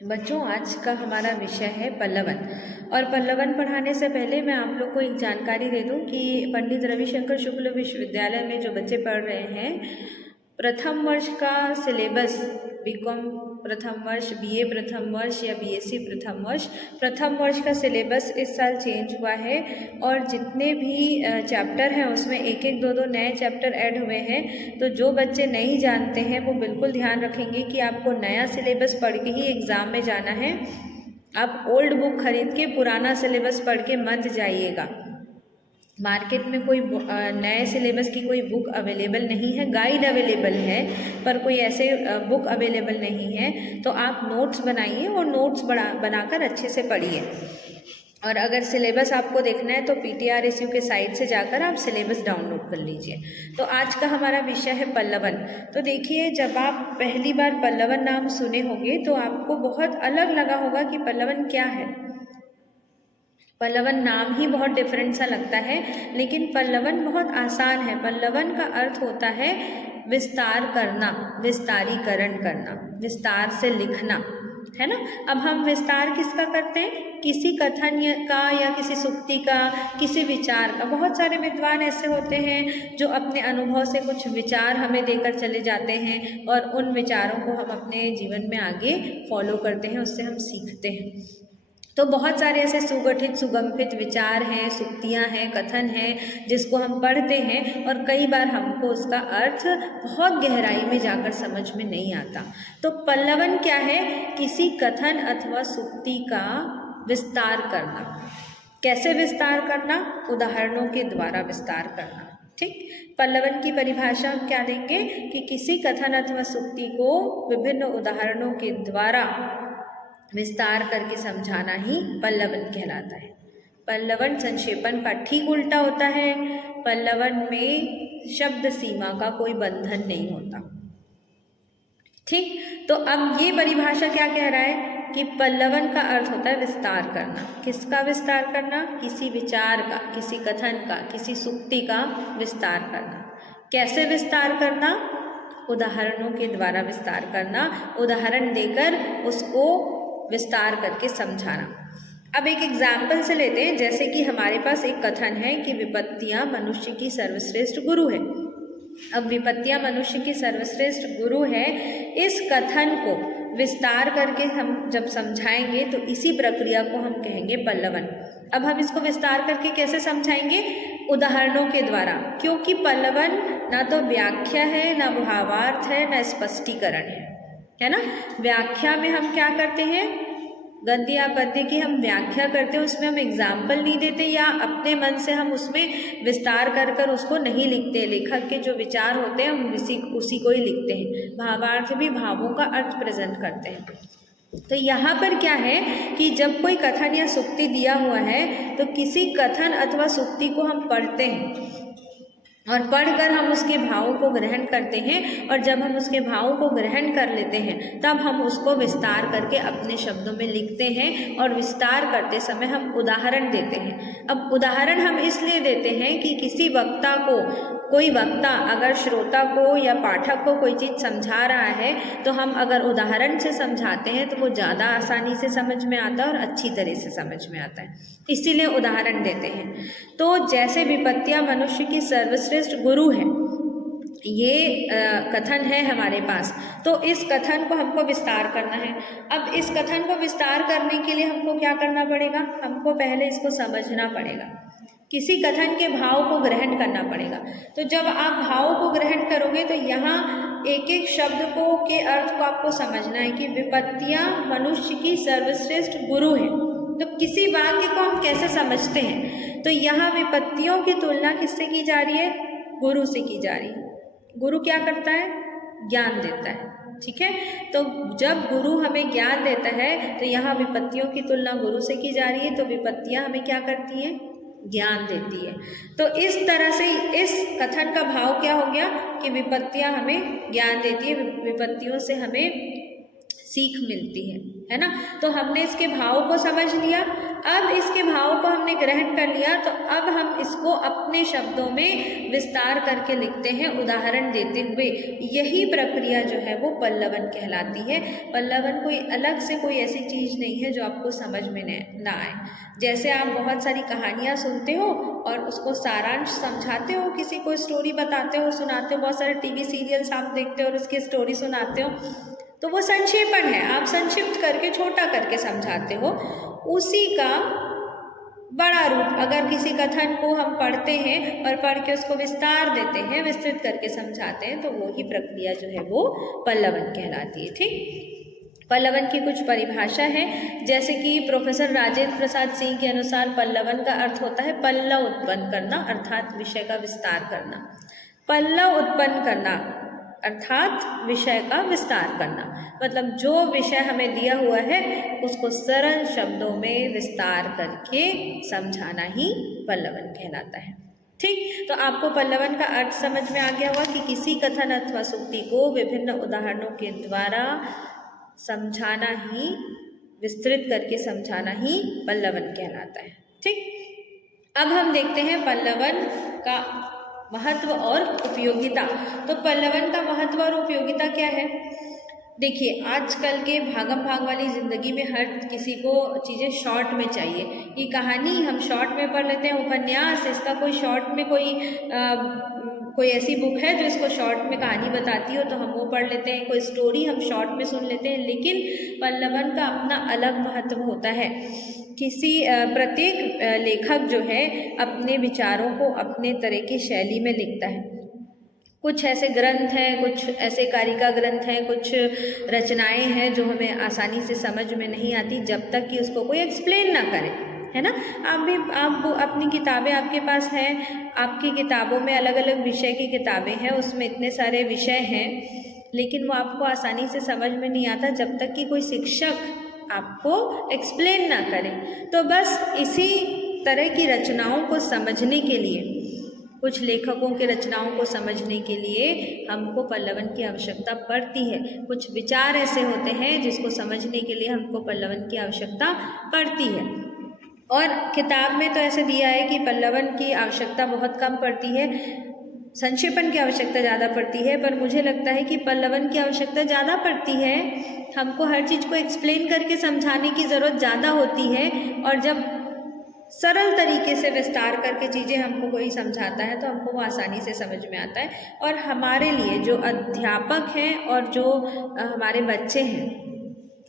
बच्चों, आज का हमारा विषय है पल्लवन। और पल्लवन पढ़ाने से पहले मैं आप लोग को एक जानकारी दे दूं कि पंडित रविशंकर शुक्ल विश्वविद्यालय में जो बच्चे पढ़ रहे हैं, प्रथम वर्ष का सिलेबस बीकॉम प्रथम वर्ष, बीए प्रथम वर्ष या बीएससी प्रथम वर्ष का सिलेबस इस साल चेंज हुआ है। और जितने भी चैप्टर हैं उसमें एक एक दो नए चैप्टर ऐड हुए हैं। तो जो बच्चे नहीं जानते हैं वो बिल्कुल ध्यान रखेंगे कि आपको नया सिलेबस पढ़ के ही एग्ज़ाम में जाना है। आप ओल्ड बुक खरीद के पुराना सिलेबस पढ़ के मत जाइएगा। मार्केट में कोई नए सिलेबस की कोई बुक अवेलेबल नहीं है, गाइड अवेलेबल है पर कोई ऐसे बुक अवेलेबल नहीं है। तो आप नोट्स बनाइए और नोट्स बनाकर अच्छे से पढ़िए। और अगर सिलेबस आपको देखना है तो PTRSU के साइट से जाकर आप सिलेबस डाउनलोड कर लीजिए। तो आज का हमारा विषय है पल्लवन। तो देखिए, जब आप पहली बार पल्लवन नाम सुने होंगे तो आपको बहुत अलग लगा होगा कि पल्लवन क्या है। पल्लवन नाम ही बहुत डिफरेंट सा लगता है, लेकिन पल्लवन बहुत आसान है। पल्लवन का अर्थ होता है विस्तार करना, विस्तारीकरण करना, विस्तार से लिखना, है ना। अब हम विस्तार किसका करते हैं? किसी कथन का या किसी सूक्ति का, किसी विचार का। बहुत सारे विद्वान ऐसे होते हैं जो अपने अनुभव से कुछ विचार हमें देकर चले जाते हैं और उन विचारों को हम अपने जीवन में आगे फॉलो करते हैं, उससे हम सीखते हैं। तो बहुत सारे ऐसे सुगठित सुगंभित विचार हैं, सूक्तियाँ हैं, कथन हैं जिसको हम पढ़ते हैं और कई बार हमको उसका अर्थ बहुत गहराई में जाकर समझ में नहीं आता। तो पल्लवन क्या है? किसी कथन अथवा सूक्ति का विस्तार करना। कैसे विस्तार करना? उदाहरणों के द्वारा विस्तार करना। ठीक, पल्लवन की परिभाषा हम क्या देंगे कि किसी कथन अथवा सूक्ति को विभिन्न उदाहरणों के द्वारा विस्तार करके समझाना ही पल्लवन कहलाता है। पल्लवन संक्षेपण का ठीक उल्टा होता है। पल्लवन में शब्द सीमा का कोई बंधन नहीं होता। ठीक, तो अब ये परिभाषा क्या कह रहा है कि पल्लवन का अर्थ होता है विस्तार करना। किसका विस्तार करना? किसी विचार का, किसी कथन का, किसी सूक्ति का विस्तार करना। कैसे विस्तार करना? उदाहरणों के द्वारा विस्तार करना, उदाहरण देकर उसको विस्तार करके समझाना। अब एक एग्जाम्पल से लेते हैं, जैसे कि हमारे पास एक कथन है कि विपत्तियां मनुष्य की सर्वश्रेष्ठ गुरु है। अब विपत्तियां मनुष्य की सर्वश्रेष्ठ गुरु है, इस कथन को विस्तार करके हम जब समझाएंगे तो इसी प्रक्रिया को हम कहेंगे पल्लवन। अब हम इसको विस्तार करके कैसे समझाएंगे? उदाहरणों के द्वारा, क्योंकि पल्लवन ना तो व्याख्या है, ना भावार्थ है, ना स्पष्टीकरण है ना। व्याख्या में हम क्या करते हैं? गद्य या पद्य की हम व्याख्या करते हैं, उसमें हम एग्जाम्पल नहीं देते या अपने मन से हम उसमें विस्तार कर कर उसको नहीं लिखते। लेखक के जो विचार होते हैं हम उसी को ही लिखते हैं। भावार्थ भी भावों का अर्थ प्रेजेंट करते हैं। तो यहाँ पर क्या है कि जब कोई कथन या सूक्ति दिया हुआ है तो किसी कथन अथवा सूक्ति को हम पढ़ते हैं और पढ़कर हम उसके भावों को ग्रहण करते हैं। और जब हम उसके भावों को ग्रहण कर लेते हैं तब हम उसको विस्तार करके अपने शब्दों में लिखते हैं और विस्तार करते समय हम उदाहरण देते हैं। अब उदाहरण हम इसलिए देते हैं कि किसी वक्ता को, कोई वक्ता अगर श्रोता को या पाठक को कोई चीज़ समझा रहा है तो हम अगर उदाहरण से समझाते हैं तो वो ज़्यादा आसानी से समझ में आता है और अच्छी तरह से समझ में आता है, इसीलिए उदाहरण देते हैं। तो जैसे विपत्तियां मनुष्य की सर्वश्रेष्ठ गुरु है, ये कथन है हमारे पास, तो इस कथन को हमको विस्तार करना है। अब इस कथन को विस्तार करने के लिए हमको क्या करना पड़ेगा? हमको पहले इसको समझना पड़ेगा, किसी कथन के भाव को ग्रहण करना पड़ेगा। तो जब आप भाव को ग्रहण करोगे तो यहाँ एक एक शब्द को के अर्थ को आपको समझना है कि विपत्तियां मनुष्य की सर्वश्रेष्ठ गुरु है। तो किसी वाक्य को हम कैसे समझते हैं? तो यहाँ विपत्तियों की तुलना किससे की जा रही है? गुरु से की जा रही है। गुरु क्या करता है? ज्ञान देता है। ठीक है, तो जब गुरु हमें ज्ञान देता है तो यहाँ विपत्तियों की तुलना गुरु से की जा रही है। तो विपत्तियां हमें क्या करती हैं? ज्ञान देती है। तो इस तरह से इस कथन का भाव क्या हो गया कि विपत्तियां हमें ज्ञान देती है, विपत्तियों से हमें सीख मिलती है ना। तो हमने इसके भाव को समझ लिया, अब इसके भाव को हमने ग्रहण कर लिया, तो अब हम इसको अपने शब्दों में विस्तार करके लिखते हैं उदाहरण देते हुए। यही प्रक्रिया जो है वो पल्लवन कहलाती है। पल्लवन कोई अलग से कोई ऐसी चीज़ नहीं है जो आपको समझ में ना आए। जैसे आप बहुत सारी कहानियाँ सुनते हो और उसको सारांश समझाते हो, किसी को स्टोरी बताते हो, सुनाते हो, बहुत सारे टीवी सीरियल्स आप देखते हो और उसकी स्टोरी सुनाते हो, तो वो संक्षेपण है, आप संक्षिप्त करके छोटा करके समझाते हो। उसी का बड़ा रूप अगर किसी कथन को हम पढ़ते हैं और पढ़ के उसको विस्तार देते हैं, विस्तृत करके समझाते हैं, तो वो ही प्रक्रिया जो है वो पल्लवन कहलाती है। ठीक, पल्लवन की कुछ परिभाषा है, जैसे कि प्रोफेसर राजेंद्र प्रसाद सिंह के अनुसार पल्लवन का अर्थ होता है पल्लव उत्पन्न करना, अर्थात विषय का विस्तार करना। पल्लव उत्पन्न करना अर्थात विषय का विस्तार करना, मतलब जो विषय हमें दिया हुआ है उसको सरल शब्दों में विस्तार करके समझाना ही पल्लवन कहलाता है। ठीक, तो आपको पल्लवन का अर्थ समझ में आ गया होगा कि किसी कथन अथवा सूक्ति को विभिन्न उदाहरणों के द्वारा समझाना ही, विस्तृत करके समझाना ही पल्लवन कहलाता है। ठीक, अब हम देखते हैं पल्लवन का महत्व और उपयोगिता। तो पल्लवन का महत्व और उपयोगिता क्या है? देखिए, आजकल के भागम भाग वाली ज़िंदगी में हर किसी को चीज़ें शॉर्ट में चाहिए। ये कहानी हम शॉर्ट में पढ़ लेते हैं, उपन्यास इसका कोई शॉर्ट में कोई ऐसी बुक है जो इसको शॉर्ट में कहानी बताती हो तो हम वो पढ़ लेते हैं, कोई स्टोरी हम शॉर्ट में सुन लेते हैं। लेकिन पल्लवन का अपना अलग महत्व होता है। प्रत्येक लेखक जो है अपने विचारों को अपने तरह की शैली में लिखता है। कुछ ऐसे ग्रंथ हैं, कुछ ऐसे कारिका ग्रंथ हैं, कुछ रचनाएं हैं जो हमें आसानी से समझ में नहीं आती जब तक कि उसको कोई एक्सप्लेन ना करे, है ना। आप अपनी किताबें आपके पास हैं, आपकी किताबों में अलग अलग विषय की किताबें हैं, उसमें इतने सारे विषय हैं, लेकिन वो आपको आसानी से समझ में नहीं आता जब तक कि कोई शिक्षक आपको एक्सप्लेन ना करे। तो बस इसी तरह की रचनाओं को समझने के लिए, कुछ लेखकों के रचनाओं को समझने के लिए हमको पल्लवन की आवश्यकता पड़ती है। कुछ विचार ऐसे होते हैं जिसको समझने के लिए हमको पल्लवन की आवश्यकता पड़ती है। और किताब में तो ऐसे दिया है कि पल्लवन की आवश्यकता बहुत कम पड़ती है, संक्षेपण की आवश्यकता ज़्यादा पड़ती है, पर मुझे लगता है कि पल्लवन की आवश्यकता ज़्यादा पड़ती है। हमको हर चीज़ को एक्सप्लेन करके समझाने की ज़रूरत ज़्यादा होती है, और जब सरल तरीके से विस्तार करके चीज़ें हमको कोई समझाता है तो हमको वो आसानी से समझ में आता है। और हमारे लिए जो अध्यापक हैं और जो हमारे बच्चे हैं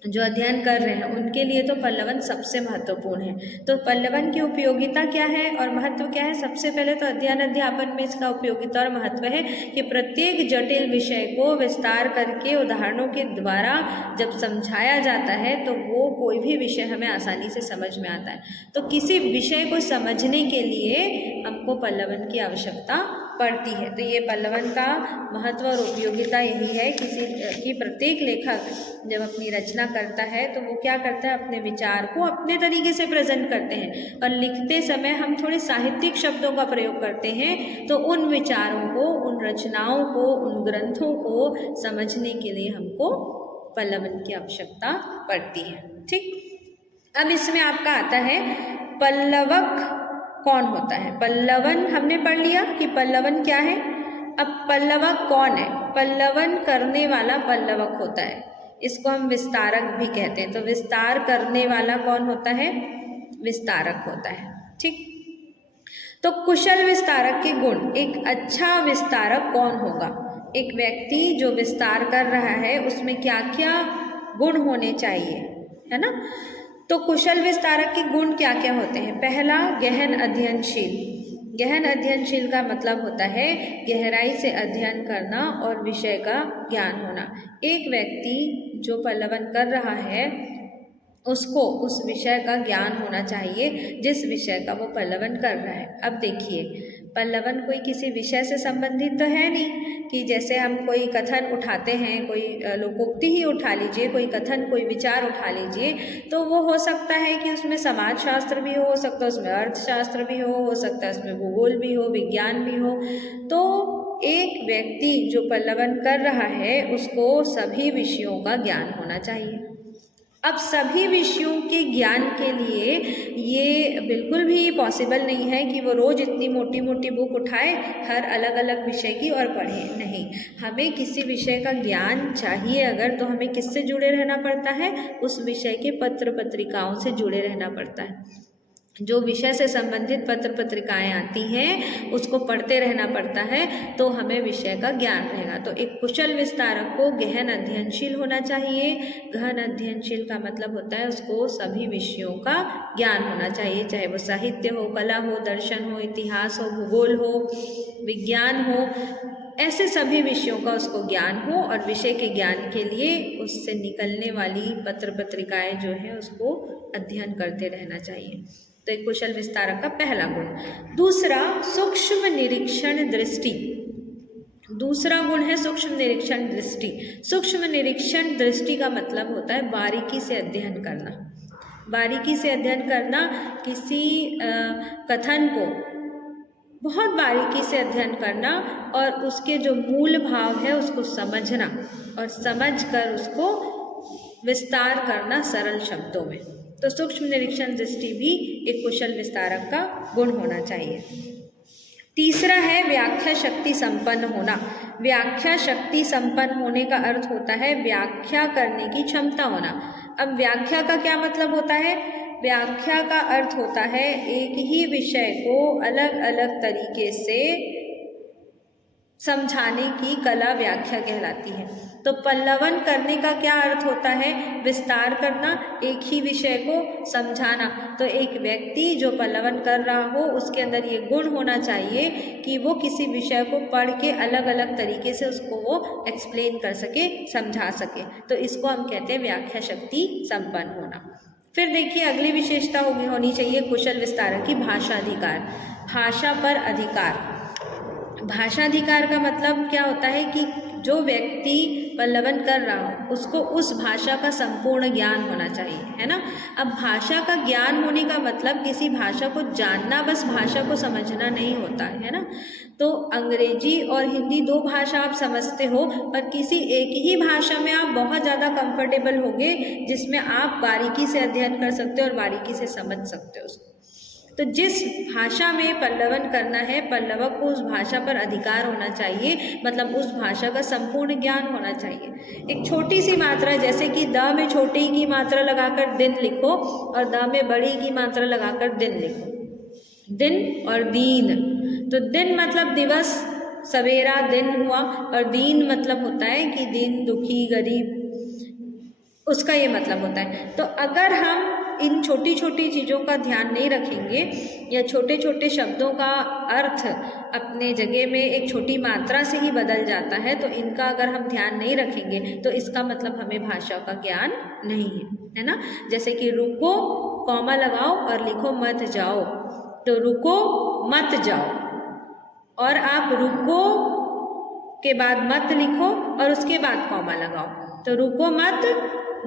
जो अध्ययन कर रहे हैं उनके लिए तो पल्लवन सबसे महत्वपूर्ण है। तो पल्लवन की उपयोगिता क्या है और महत्व क्या है? सबसे पहले तो अध्ययन अध्यापन में इसका उपयोगिता और महत्व है कि प्रत्येक जटिल विषय को विस्तार करके उदाहरणों के द्वारा जब समझाया जाता है तो वो कोई भी विषय हमें आसानी से समझ में आता है। तो किसी विषय को समझने के लिए हमको पल्लवन की आवश्यकता पड़ती है। तो ये पल्लवन का महत्व और उपयोगिता यही है कि प्रत्येक लेखक जब अपनी रचना करता है तो वो क्या करता है, अपने विचार को अपने तरीके से प्रेजेंट करते हैं। और लिखते समय हम थोड़े साहित्यिक शब्दों का प्रयोग करते हैं, तो उन विचारों को, उन रचनाओं को, उन ग्रंथों को समझने के लिए हमको पल्लवन की आवश्यकता पड़ती है। ठीक, अब इसमें आपका आता है पल्लवक कौन होता है। पल्लवन हमने पढ़ लिया कि पल्लवन क्या है। अब पल्लवक कौन है? पल्लवन करने वाला पल्लवक होता है, इसको हम विस्तारक भी कहते हैं। तो विस्तार करने वाला कौन होता है? विस्तारक होता है। ठीक, तो कुशल विस्तारक के गुण, एक अच्छा विस्तारक कौन होगा? एक व्यक्ति जो विस्तार कर रहा है उसमें क्या क्या गुण होने चाहिए, है ना। तो कुशल विस्तारक के गुण क्या क्या होते हैं? पहला, गहन अध्ययनशील। गहन अध्ययनशील का मतलब होता है गहराई से अध्ययन करना और विषय का ज्ञान होना। एक व्यक्ति जो पल्लवन कर रहा है उसको उस विषय का ज्ञान होना चाहिए जिस विषय का वो पल्लवन कर रहा है। अब देखिए, पल्लवन कोई किसी विषय से संबंधित तो है नहीं कि जैसे हम कोई कथन उठाते हैं, कोई लोकोक्ति ही उठा लीजिए, कोई कथन, कोई विचार उठा लीजिए, तो वो हो सकता है कि उसमें समाजशास्त्र भी हो सकता है उसमें अर्थशास्त्र भी हो सकता है उसमें भूगोल भी हो, विज्ञान भी हो। तो एक व्यक्ति जो पल्लवन कर रहा है उसको सभी विषयों का ज्ञान होना चाहिए। अब सभी विषयों के ज्ञान के लिए ये बिल्कुल भी पॉसिबल नहीं है कि वो रोज़ इतनी मोटी मोटी बुक उठाए हर अलग अलग विषय की और पढ़े। नहीं, हमें किसी विषय का ज्ञान चाहिए अगर, तो हमें किससे जुड़े रहना पड़ता है? उस विषय के पत्र पत्रिकाओं से जुड़े रहना पड़ता है। जो विषय से संबंधित पत्र पत्रिकाएं आती हैं उसको पढ़ते रहना पड़ता है, तो हमें विषय का ज्ञान रहेगा। तो एक कुशल विस्तारक को गहन अध्ययनशील होना चाहिए। गहन अध्ययनशील का मतलब होता है उसको सभी विषयों का ज्ञान होना चाहिए, चाहे वो साहित्य हो, कला हो, दर्शन हो, इतिहास हो, भूगोल हो, विज्ञान हो, ऐसे सभी विषयों का उसको ज्ञान हो। और विषय के ज्ञान के लिए उससे निकलने वाली पत्र पत्रिकाएं जो है उसको अध्ययन करते रहना चाहिए। तो एक कुशल विस्तारक का पहला गुण। दूसरा, सूक्ष्म निरीक्षण दृष्टि। दूसरा गुण है सूक्ष्म निरीक्षण दृष्टि। सूक्ष्म निरीक्षण दृष्टि का मतलब होता है बारीकी से अध्ययन करना। बारीकी से अध्ययन करना, किसी कथन को बहुत बारीकी से अध्ययन करना और उसके जो मूल भाव है उसको समझना और समझकर उसको विस्तार करना सरल शब्दों में। तो सूक्ष्म निरीक्षण दृष्टि भी एक कुशल विस्तारक का गुण होना चाहिए। तीसरा है व्याख्या शक्ति संपन्न होना। व्याख्या शक्ति संपन्न होने का अर्थ होता है व्याख्या करने की क्षमता होना। अब व्याख्या का क्या मतलब होता है? व्याख्या का अर्थ होता है एक ही विषय को अलग अलग तरीके से समझाने की कला व्याख्या कहलाती है। तो पल्लवन करने का क्या अर्थ होता है? विस्तार करना, एक ही विषय को समझाना। तो एक व्यक्ति जो पल्लवन कर रहा हो उसके अंदर ये गुण होना चाहिए कि वो किसी विषय को पढ़ के अलग अलग तरीके से उसको वो एक्सप्लेन कर सके, समझा सके। तो इसको हम कहते हैं व्याख्या शक्ति संपन्न होना। फिर देखिए अगली विशेषता होनी चाहिए कुशल विस्तारक की भाषाधिकार। भाषा पर अधिकार। भाषाधिकार का मतलब क्या होता है कि जो व्यक्ति पल्लवन कर रहा हो उसको उस भाषा का संपूर्ण ज्ञान होना चाहिए, है ना। अब भाषा का ज्ञान होने का मतलब किसी भाषा को जानना, बस भाषा को समझना नहीं होता है ना। तो अंग्रेजी और हिंदी दो भाषा आप समझते हो, पर किसी एक ही भाषा में आप बहुत ज़्यादा कंफर्टेबल होगे जिसमें आप बारीकी से अध्ययन कर सकते हो और बारीकी से समझ सकते हो उसको। तो जिस भाषा में पल्लवन करना है, पल्लवक को उस भाषा पर अधिकार होना चाहिए, मतलब उस भाषा का संपूर्ण ज्ञान होना चाहिए। एक छोटी सी मात्रा, जैसे कि द में छोटी की मात्रा लगाकर दिन लिखो और द में बड़ी की मात्रा लगाकर दिन लिखो। दिन और दीन, तो दिन मतलब दिवस, सवेरा दिन हुआ, और दीन मतलब होता है कि दिन, दुखी, गरीब, उसका ये मतलब होता है। तो अगर हम इन छोटी छोटी चीज़ों का ध्यान नहीं रखेंगे या छोटे छोटे शब्दों का अर्थ अपने जगह में एक छोटी मात्रा से ही बदल जाता है, तो इनका अगर हम ध्यान नहीं रखेंगे तो इसका मतलब हमें भाषा का ज्ञान नहीं है ना। जैसे कि रुको, कॉमा लगाओ और लिखो मत जाओ, तो रुको मत जाओ, और आप रुको के बाद मत लिखो और उसके बाद कॉमा लगाओ, तो रुको मत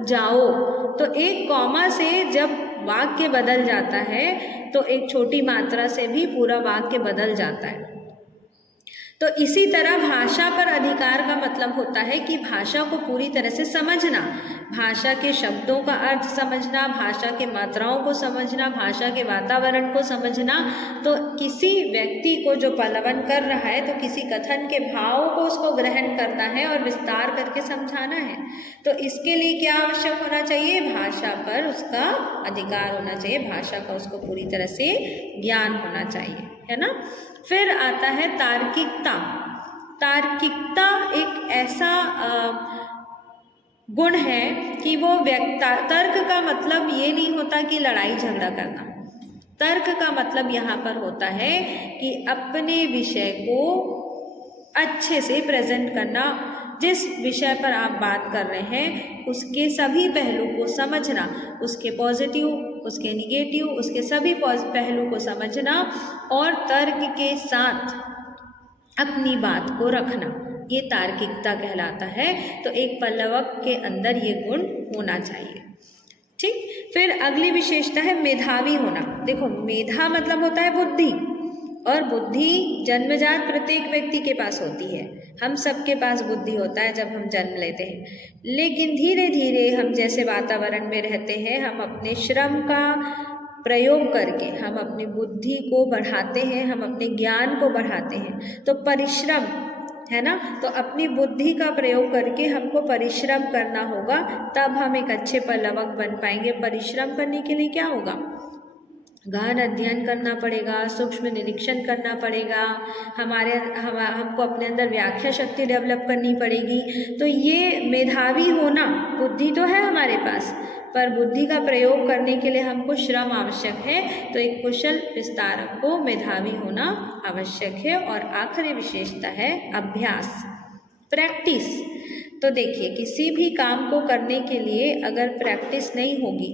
जाओ। तो एक कॉमा से जब वाक्य बदल जाता है तो एक छोटी मात्रा से भी पूरा वाक्य बदल जाता है। तो इसी तरह भाषा पर अधिकार का मतलब होता है कि भाषा को पूरी तरह से समझना, भाषा के शब्दों का अर्थ समझना, भाषा के मात्राओं को समझना, भाषा के वातावरण को समझना। तो किसी व्यक्ति को जो पल्लवन कर रहा है तो किसी कथन के भाव को उसको ग्रहण करना है और विस्तार करके समझाना है। तो इसके लिए क्या आवश्यक होना चाहिए? भाषा पर उसका अधिकार होना चाहिए, भाषा का उसको पूरी तरह से ज्ञान होना चाहिए, है ना। फिर आता है तार्किकता। तार्किकता एक ऐसा गुण है कि वो तर्क का मतलब ये नहीं होता कि लड़ाई झगड़ा करना। तर्क का मतलब यहाँ पर होता है कि अपने विषय को अच्छे से प्रेजेंट करना। जिस विषय पर आप बात कर रहे हैं उसके सभी पहलू को समझना, उसके पॉजिटिव, उसके निगेटिव, उसके सभी पहलू को समझना और तर्क के साथ अपनी बात को रखना, ये तार्किकता कहलाता है। तो एक पल्लवक के अंदर ये गुण होना चाहिए, ठीक। फिर अगली विशेषता है मेधावी होना। देखो, मेधा मतलब होता है बुद्धि और बुद्धि जन्मजात प्रत्येक व्यक्ति के पास होती है, हम सबके पास बुद्धि होता है जब हम जन्म लेते हैं। लेकिन धीरे धीरे हम जैसे वातावरण में रहते हैं, हम अपने श्रम का प्रयोग करके हम अपनी बुद्धि को बढ़ाते हैं, हम अपने ज्ञान को बढ़ाते हैं। तो परिश्रम है ना, तो अपनी बुद्धि का प्रयोग करके हमको परिश्रम करना होगा, तब हम एक अच्छे पल्लवक बन पाएंगे। परिश्रम करने के लिए क्या होगा? गहन अध्ययन करना पड़ेगा, सूक्ष्म निरीक्षण करना पड़ेगा, हमको अपने अंदर व्याख्या शक्ति डेवलप करनी पड़ेगी। तो ये मेधावी होना, बुद्धि तो है हमारे पास, पर बुद्धि का प्रयोग करने के लिए हमको श्रम आवश्यक है। तो एक कुशल विस्तारक को मेधावी होना आवश्यक है। और आखिरी विशेषता है अभ्यास, प्रैक्टिस। तो देखिए, किसी भी काम को करने के लिए अगर प्रैक्टिस नहीं होगी,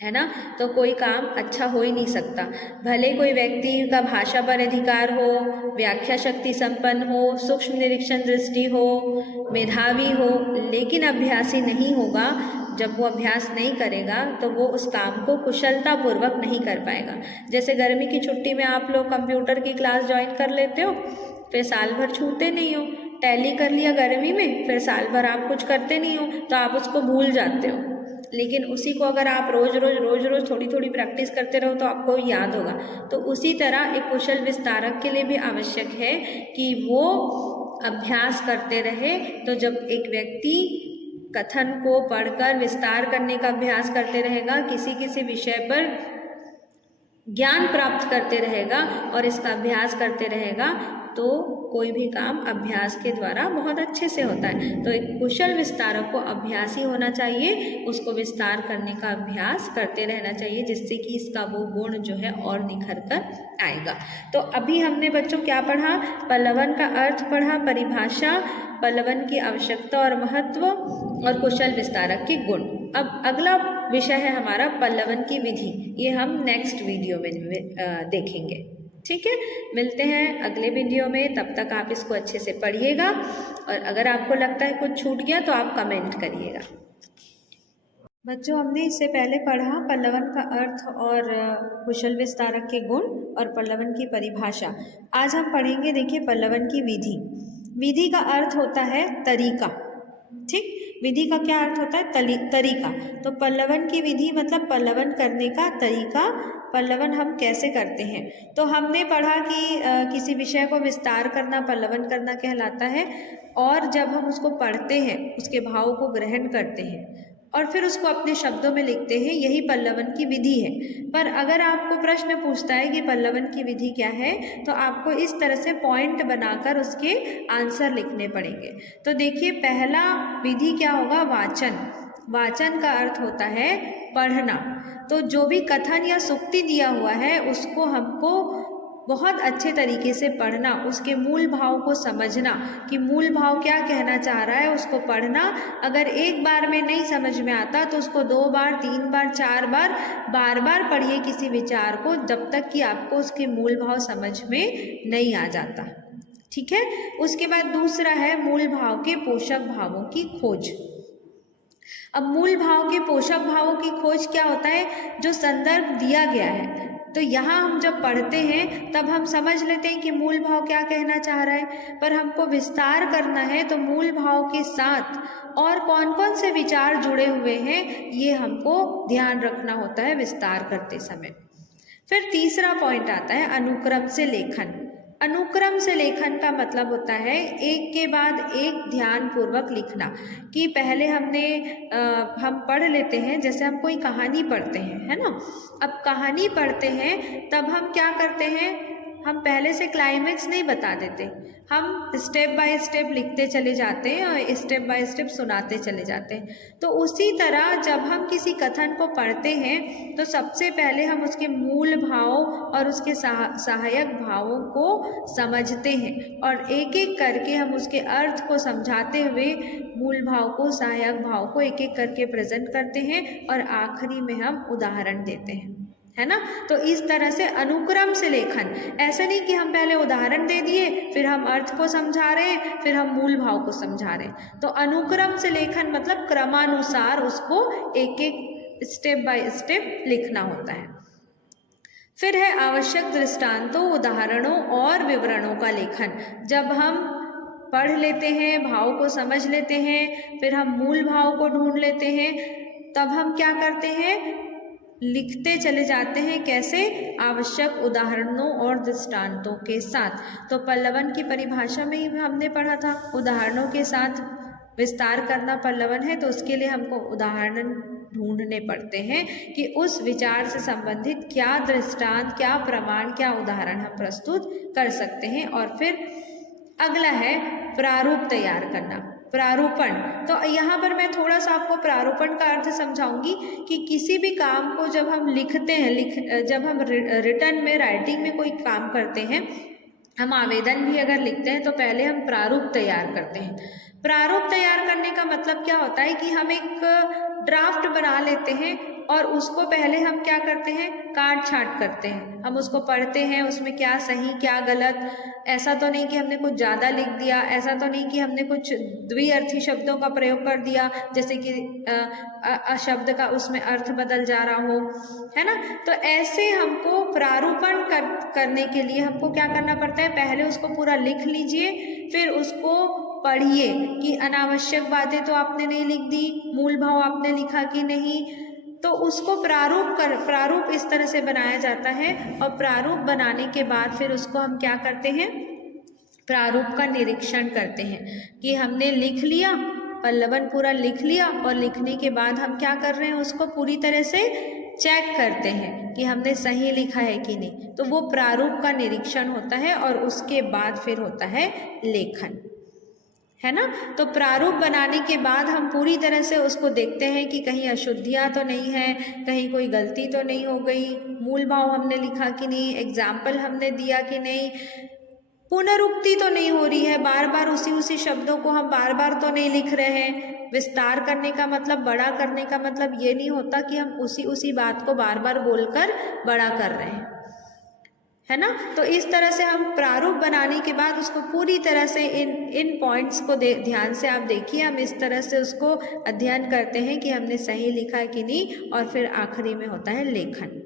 है ना, तो कोई काम अच्छा हो ही नहीं सकता। भले कोई व्यक्ति का भाषा पर अधिकार हो, व्याख्या शक्ति संपन्न हो, सूक्ष्म निरीक्षण दृष्टि हो, मेधावी हो, लेकिन अभ्यासी नहीं होगा, जब वो अभ्यास नहीं करेगा तो वो उस काम को कुशलतापूर्वक नहीं कर पाएगा। जैसे गर्मी की छुट्टी में आप लोग कंप्यूटर की क्लास ज्वाइन कर लेते हो, फिर साल भर छूते नहीं हो। टैली कर लिया गर्मी में, फिर साल भर आप कुछ करते नहीं हो, तो आप उसको भूल जाते हो। लेकिन उसी को अगर आप रोज रोज थोड़ी थोड़ी प्रैक्टिस करते रहो तो आपको याद होगा। तो उसी तरह एक कुशल विस्तारक के लिए भी आवश्यक है कि वो अभ्यास करते रहे। तो जब एक व्यक्ति कथन को पढ़कर विस्तार करने का अभ्यास करते रहेगा, किसी किसी विषय पर ज्ञान प्राप्त करते रहेगा और इसका अभ्यास करते रहेगा, तो कोई भी काम अभ्यास के द्वारा बहुत अच्छे से होता है। तो एक कुशल विस्तारक को अभ्यासी होना चाहिए, उसको विस्तार करने का अभ्यास करते रहना चाहिए, जिससे कि इसका वो गुण जो है और निखर कर आएगा। तो अभी हमने बच्चों क्या पढ़ा? पल्लवन का अर्थ पढ़ा, परिभाषा, पल्लवन की आवश्यकता और महत्व, और कुशल विस्तारक के गुण। अब अगला विषय है हमारा पल्लवन की विधि। ये हम नेक्स्ट वीडियो में देखेंगे। ठीक है, मिलते हैं अगले वीडियो में। तब तक आप इसको अच्छे से पढ़िएगा, और अगर आपको लगता है कुछ छूट गया तो आप कमेंट करिएगा। बच्चों, हमने इससे पहले पढ़ा पल्लवन का अर्थ और कुशल विस्तारक के गुण और पल्लवन की परिभाषा। आज हम पढ़ेंगे, देखिए, पल्लवन की विधि। विधि का अर्थ होता है तरीका। ठीक, विधि का क्या अर्थ होता है? तरीका। तो पल्लवन की विधि मतलब पल्लवन करने का तरीका, पल्लवन हम कैसे करते हैं। तो हमने पढ़ा कि किसी विषय को विस्तार करना पल्लवन करना कहलाता है, और जब हम उसको पढ़ते हैं, उसके भाव को ग्रहण करते हैं और फिर उसको अपने शब्दों में लिखते हैं, यही पल्लवन की विधि है। पर अगर आपको प्रश्न पूछता है कि पल्लवन की विधि क्या है, तो आपको इस तरह से पॉइंट बनाकर उसके आंसर लिखने पड़ेंगे। तो देखिए, पहला विधि क्या होगा? वाचन। वाचन का अर्थ होता है पढ़ना। तो जो भी कथन या सूक्ति दिया हुआ है उसको हमको बहुत अच्छे तरीके से पढ़ना, उसके मूल भाव को समझना कि मूल भाव क्या कहना चाह रहा है, उसको पढ़ना। अगर एक बार में नहीं समझ में आता तो उसको 2 बार, 3 बार, 4 बार, बार बार पढ़िए किसी विचार को, जब तक कि आपको उसके मूल भाव समझ में नहीं आ जाता। ठीक है, उसके बाद दूसरा है मूल भाव के पोषक भावों की खोज। अब मूल भाव के पोषक भावों की खोज क्या होता है? जो संदर्भ दिया गया है, तो यहाँ हम जब पढ़ते हैं तब हम समझ लेते हैं कि मूल भाव क्या कहना चाह रहा है, पर हमको विस्तार करना है तो मूल भाव के साथ और कौन कौन से विचार जुड़े हुए हैं, ये हमको ध्यान रखना होता है विस्तार करते समय। फिर तीसरा पॉइंट आता है अनुक्रम से लेखन। अनुक्रम से लेखन का मतलब होता है एक के बाद एक ध्यान पूर्वक लिखना, कि पहले हम पढ़ लेते हैं, जैसे हम कोई कहानी पढ़ते हैं, है ना। अब कहानी पढ़ते हैं तब हम क्या करते हैं, हम पहले से क्लाइमेक्स नहीं बता देते, हम स्टेप बाय स्टेप लिखते चले जाते हैं और स्टेप बाय स्टेप सुनाते चले जाते हैं। तो उसी तरह जब हम किसी कथन को पढ़ते हैं तो सबसे पहले हम उसके मूल भाव और उसके सहायक भावों को समझते हैं, और एक एक करके हम उसके अर्थ को समझाते हुए मूल भाव को, सहायक भाव को एक एक करके प्रेजेंट करते हैं, और आखिरी में हम उदाहरण देते हैं, है ना। तो इस तरह से अनुक्रम से लेखन, ऐसा नहीं कि हम पहले उदाहरण दे दिए, फिर हम अर्थ को समझा रहे हैं, फिर हम मूल भाव को समझा रहे हैं। तो अनुक्रम से लेखन मतलब क्रमानुसार उसको एक एक स्टेप बाय स्टेप लिखना होता है। फिर है आवश्यक दृष्टांतों, उदाहरणों और विवरणों का लेखन। जब हम पढ़ लेते हैं, भाव को समझ लेते हैं, फिर हम मूल भाव को ढूंढ लेते हैं, तब हम क्या करते हैं, लिखते चले जाते हैं। कैसे? आवश्यक उदाहरणों और दृष्टांतों के साथ। तो पल्लवन की परिभाषा में ही हमने पढ़ा था, उदाहरणों के साथ विस्तार करना पल्लवन है। तो उसके लिए हमको उदाहरण ढूंढने पड़ते हैं कि उस विचार से संबंधित क्या दृष्टांत, क्या प्रमाण, क्या उदाहरण हम प्रस्तुत कर सकते हैं। और फिर अगला है प्रारूप तैयार करना, प्रारूपण। तो यहाँ पर मैं थोड़ा सा आपको प्रारूपण का अर्थ समझाऊंगी कि किसी भी काम को जब हम लिखते हैं, जब हम रिटर्न में, राइटिंग में कोई काम करते हैं, हम आवेदन भी अगर लिखते हैं तो पहले हम प्रारूप तैयार करते हैं। प्रारूप तैयार करने का मतलब क्या होता है कि हम एक ड्राफ्ट बना लेते हैं और उसको पहले हम क्या करते हैं, काट छांट करते हैं। हम उसको पढ़ते हैं, उसमें क्या सही क्या गलत, ऐसा तो नहीं कि हमने कुछ ज़्यादा लिख दिया, ऐसा तो नहीं कि हमने कुछ द्विअर्थी शब्दों का प्रयोग कर दिया, जैसे कि शब्द का उसमें अर्थ बदल जा रहा हो, है ना। तो ऐसे हमको प्रारूपण करने के लिए हमको क्या करना पड़ता है, पहले उसको पूरा लिख लीजिए, फिर उसको पढ़िए कि अनावश्यक बातें तो आपने नहीं लिख दी, मूल भाव आपने लिखा कि नहीं। तो उसको प्रारूप इस तरह से बनाया जाता है। और प्रारूप बनाने के बाद फिर उसको हम क्या करते हैं, प्रारूप का निरीक्षण करते हैं कि हमने लिख लिया, पल्लवन पूरा लिख लिया, और लिखने के बाद हम क्या कर रहे हैं, उसको पूरी तरह से चेक करते हैं कि हमने सही लिखा है कि नहीं। तो वो प्रारूप का निरीक्षण होता है और उसके बाद फिर होता है लेखन, है ना। तो प्रारूप बनाने के बाद हम पूरी तरह से उसको देखते हैं कि कहीं अशुद्धियाँ तो नहीं है, कहीं कोई गलती तो नहीं हो गई, मूल भाव हमने लिखा कि नहीं, एग्जाम्पल हमने दिया कि नहीं, पुनरुक्ति तो नहीं हो रही है, बार बार उसी शब्दों को हम बार बार तो नहीं लिख रहे हैं। विस्तार करने का मतलब, बड़ा करने का मतलब ये नहीं होता कि हम उसी बात को बार बार बोलकर बड़ा कर रहे हैं, है ना। तो इस तरह से हम प्रारूप बनाने के बाद उसको पूरी तरह से इन पॉइंट्स को ध्यान से आप देखिए, हम इस तरह से उसको अध्ययन करते हैं कि हमने सही लिखा कि नहीं। और फिर आखिरी में होता है लेखन।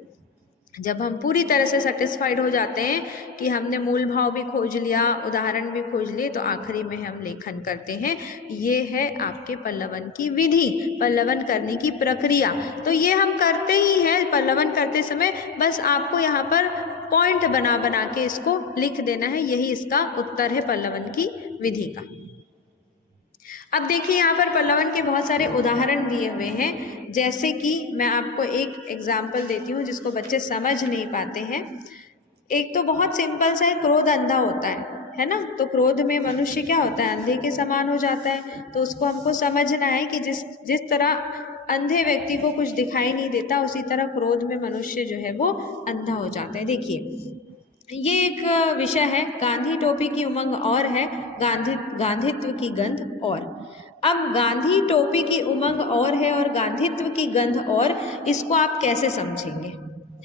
जब हम पूरी तरह से सेटिस्फाइड हो जाते हैं कि हमने मूल भाव भी खोज लिया, उदाहरण भी खोज लिए, तो आखिरी में हम लेखन करते हैं। ये है आपके पल्लवन की विधि, पल्लवन करने की प्रक्रिया। तो ये हम करते ही हैं पल्लवन करते समय, बस आपको यहाँ पर पॉइंट बना के इसको लिख देना है। यही इसका उत्तर है पल्लवन की विधि का। अब देखिए यहाँ पर पल्लवन के बहुत सारे उदाहरण दिए हुए हैं, जैसे कि मैं आपको एक एग्जाम्पल देती हूँ जिसको बच्चे समझ नहीं पाते हैं। एक तो बहुत सिंपल सा है, क्रोध अंधा होता है ना। तो क्रोध में मनुष्य क्या होता है, अंधे के समान हो जाता है। तो उसको हमको समझना है कि जिस तरह अंधे व्यक्ति को कुछ दिखाई नहीं देता, उसी तरह क्रोध में मनुष्य जो है वो अंधा हो जाता है। देखिए ये एक विषय है, गांधी टोपी की उमंग और है, गांधीत्व की गंध और। अब गांधी टोपी की उमंग और है और गांधीत्व की गंध और, इसको आप कैसे समझेंगे,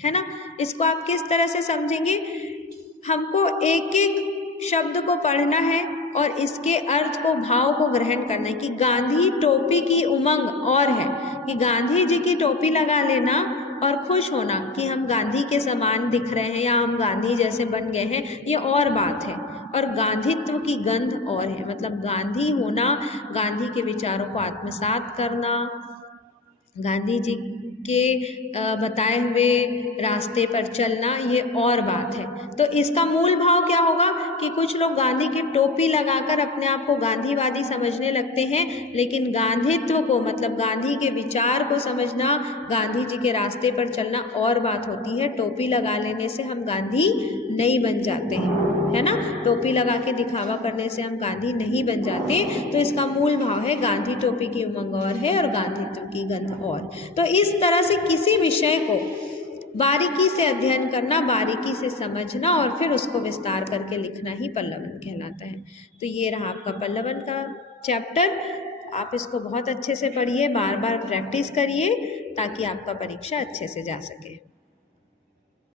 है ना। इसको आप किस तरह से समझेंगे, हमको एक एक शब्द को पढ़ना है और इसके अर्थ को, भाव को ग्रहण करना है कि गांधी टोपी की उमंग और है, कि गांधी जी की टोपी लगा लेना और खुश होना कि हम गांधी के समान दिख रहे हैं या हम गांधी जैसे बन गए हैं, ये और बात है। और गांधीत्व की गंध और है, मतलब गांधी होना, गांधी के विचारों को आत्मसात करना, गांधी जी के बताए हुए रास्ते पर चलना, ये और बात है। तो इसका मूल भाव क्या होगा कि कुछ लोग गांधी की टोपी लगाकर अपने आप को गांधीवादी समझने लगते हैं, लेकिन गांधीत्व को, मतलब गांधी के विचार को समझना, गांधी जी के रास्ते पर चलना और बात होती है। टोपी लगा लेने से हम गांधी नहीं बन जाते हैं, है ना। टोपी लगा के दिखावा करने से हम गांधी नहीं बन जाते। तो इसका मूल भाव है गांधी टोपी की उमंग और है और गांधीत्व की गंध और। तो इस तरह से किसी विषय को बारीकी से अध्ययन करना, बारीकी से समझना और फिर उसको विस्तार करके लिखना ही पल्लवन कहलाता है। तो ये रहा आपका पल्लवन का चैप्टर। आप इसको बहुत अच्छे से पढ़िए, बार बार प्रैक्टिस करिए ताकि आपका परीक्षा अच्छे से जा सके।